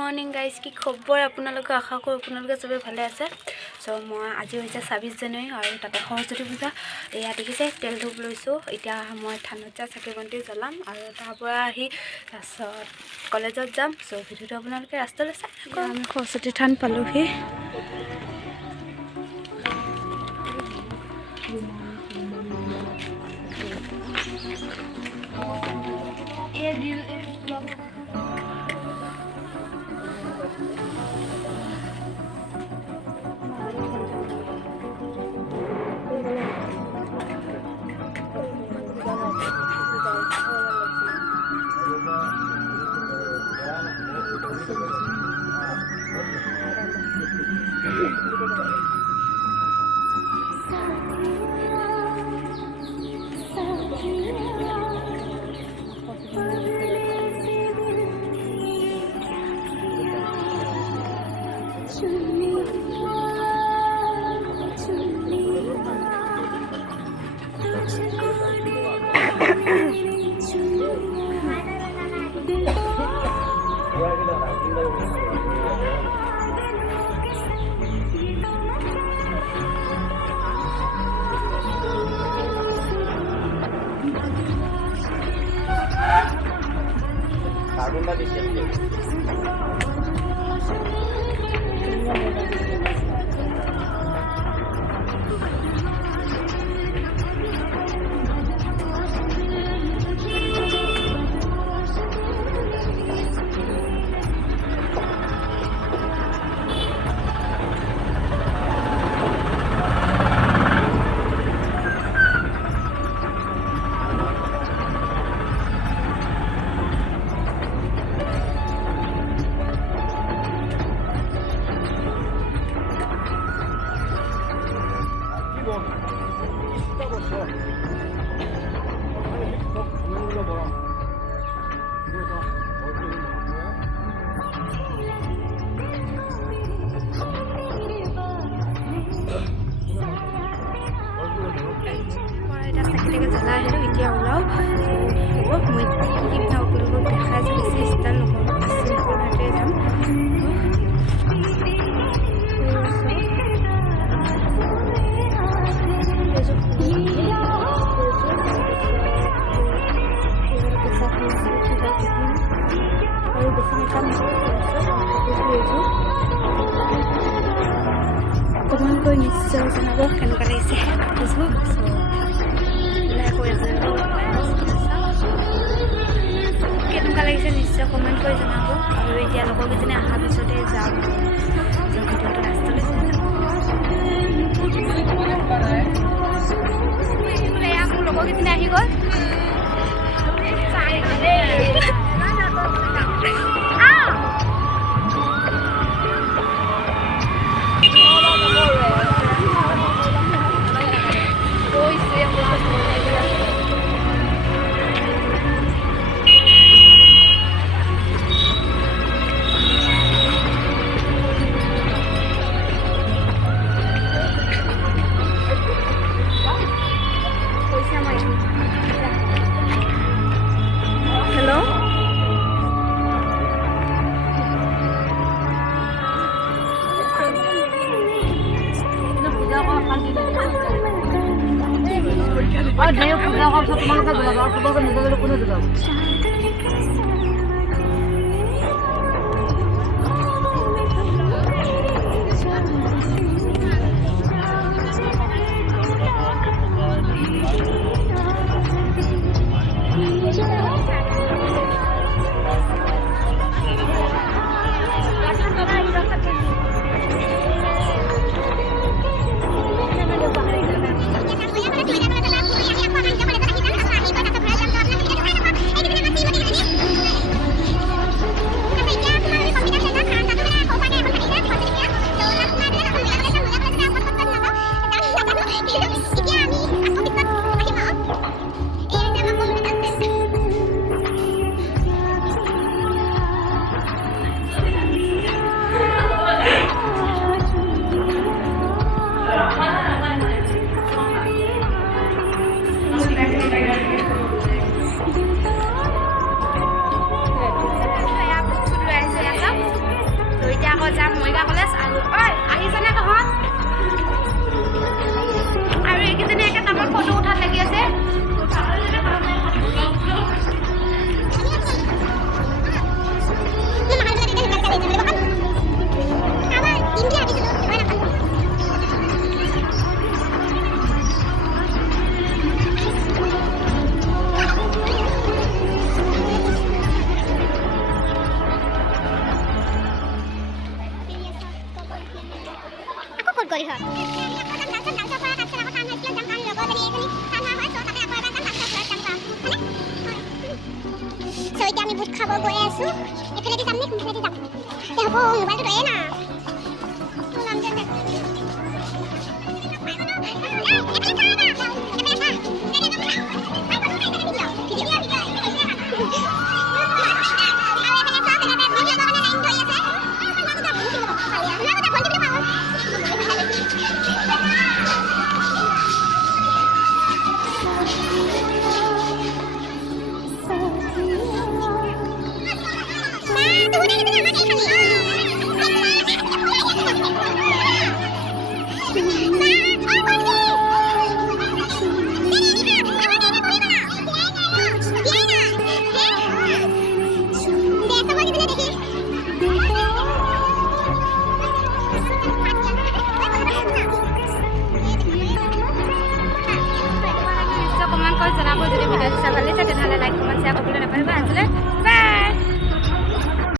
Morning guys, কি খবৰ আপোনালোকে? আশা কৰোঁ আপোনালোকে চবে ভালে আছে। চ' মই আজি হৈছে 26 জানুৱাৰী আৰু তাতে সৰস্বতী পূজা। এয়া দেখিছে তেল ধূপ লৈছোঁ। এতিয়া মই থানত যাই চাকি বন্তি জ্বলাম আৰু তাৰপৰা আহি তাৰপিছত কলেজত যাম। চ' ভিডিঅ'টো আপোনালোকে ৰাস্তালৈ চাই থাকক। আমি সৰস্বতী থান পালোহি। জ্বলাই আহিলোঁ, এতিয়া ওলাওঁ। হ'ব মই আপোনালোকক দেখাই আছোঁ। বেছি ষ্টাইল নকৰোঁ, চিম্পুলতে যাম। আৰু বেছি মেকআপ অকণমানকৈ নিশ্চয় জনাব কেনেকুৱা লাগিছে কাপোৰযোৰ। কেনেকুৱা লাগিছে নিশ্চয় কমেণ্ট কৰি জনাব। আৰু এতিয়া লগৰকেইজনী অহাৰ পিছতে যাম। ভিডিঅ'টো ৰাস্তালৈ মোৰ লগৰকেইজনী আহি গ'ল। আকৌ যাম মৰিগাঁও কলেজ আৰু ঐ আহিছেনে তহঁত আৰু এইকেইজনী একে তামোল ফটো উঠাত লাগি আছে আমি বুট খাব গৈ আছো এফালেদি যাম নে কোনফালেদি যাম তে হ'ব মোবাইলটো তয়ে না জনাব যদি ভিডিঅ' চাই ভাল লাগিছে তেনেহ'লে লাইক কমেণ্ট শ্বেয়াৰ কৰিবলৈ নাপাহৰিব আজিলৈ